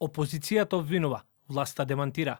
Опозицијата обвинува, власта демантира.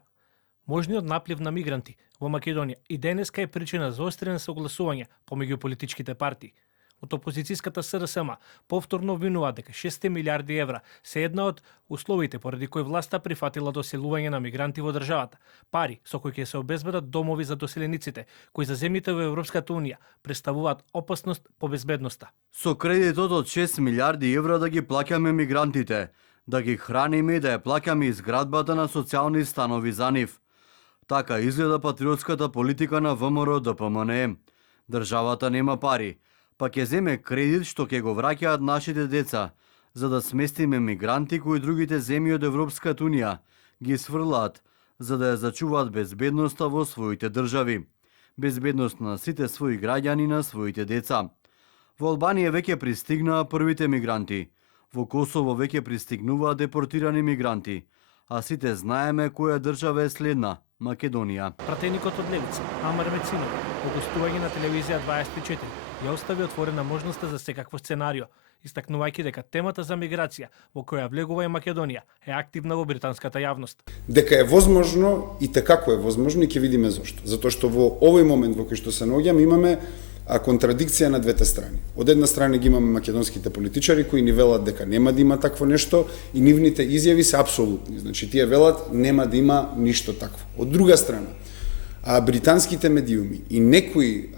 Можниот наплив на мигранти во Македонија и денеска е причина за острено согласување помеѓу политичките партии. Од опозицијската СРСМ повторно обвинуваат дека 6 милиарди евра се една од условите поради кои власта прифатила доселување на мигранти во државата. Пари со кои ќе се обезбедат домови за доселениците, кои за земјите во Европската унија представуваат опасност по безбедноста. Со кредитот од 6 милиарди евра да ги плаќаме мигрантите, да ги храниме и да ја плаќаме изградбата на социјални станови за нив. Така изгледа патриотската политика на ВМРО-ДПМНЕ. Државата нема пари, па ќе земе кредит што ќе го враќаат нашите деца, за да сместиме мигранти кои другите земји од Европската унија ги сврлаат, за да ја зачуваат безбедноста во своите држави. Безбедност на сите своји граѓани, на своите деца. Во Албанија веќе пристигнаа првите мигранти. Во Косово веќе пристигнуваа депортирани мигранти, а сите знаеме која држава е следна – Македонија. Пратеникот од Левица, Амар Мецинов, во гостување на телевизија 24, ја остави отворена можноста за секакво сценарио, истакнувајќи дека темата за миграција, во која влегува и Македонија, е активна во британската јавност. Дека е возможно и како е возможно и ќе видиме зошто. Затоа што во овој момент во кој што се наоѓаме имаме контрадикција на двете страни. Од една страна ги имаме македонските политичари кои ни велат дека нема да има такво нешто и нивните изјави се апсолутни. Значи тие велат нема да има ништо такво. Од друга страна, британските медиуми и некои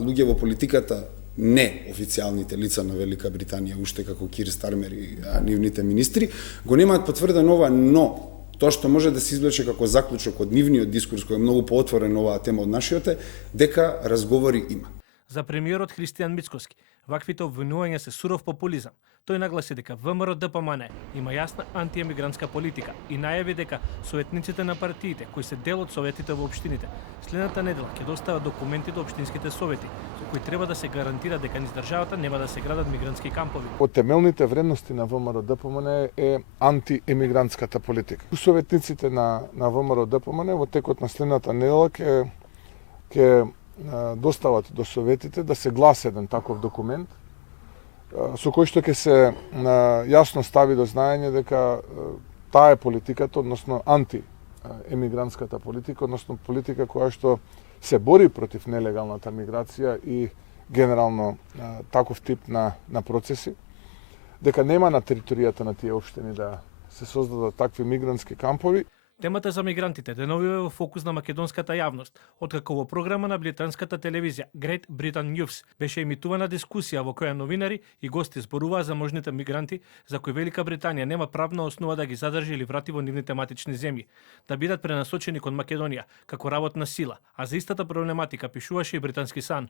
луѓе во политиката, не официјалните лица на Велика Британија, уште како Кир Стармер и нивните министри, го немаат потврдено ова, но тоа што може да се извлече како заклучок од нивниот дискурс, кој е многу поотворен оваа тема од нашиот е, дека разговори има. За премиерот Христијан Мицкоски, ваквите обвинувања се суров популизам. Тој нагласи дека ВМРО-ДПМНЕ има јасна антиемигрантска политика и најави дека советниците на партиите, кои се дел од советите во општините, следната недела ќе достават документи до општинските совети, со кои треба да се гарантира дека низ државата нема да се градат мигрантски кампови. Од темелните вредности на ВМРО-ДПМНЕ е антиемигрантската политика. Советниците на ВМРО-ДПМНЕ во текот на следната недела ќе достават до советите да се гласи еден таков документ со кој што ќе се јасно стави до знаење дека таа е политиката, односно антиемигрантската политика, односно политика која што се бори против нелегалната миграција и генерално таков тип на процеси, дека нема на територијата на тие општини да се создадат такви мигрантски кампови. Темата за мигрантите деновиве во фокус на македонската јавност, откако во програма на британската телевизија Great Britain News беше емитувана дискусија во која новинари и гости зборуваа за можните мигранти за кои Велика Британија нема правна основа да ги задржи или врати во нивните матични земји, да бидат пренасочени кон Македонија како работна сила, а за истата проблематика пишуваше и британски Сан.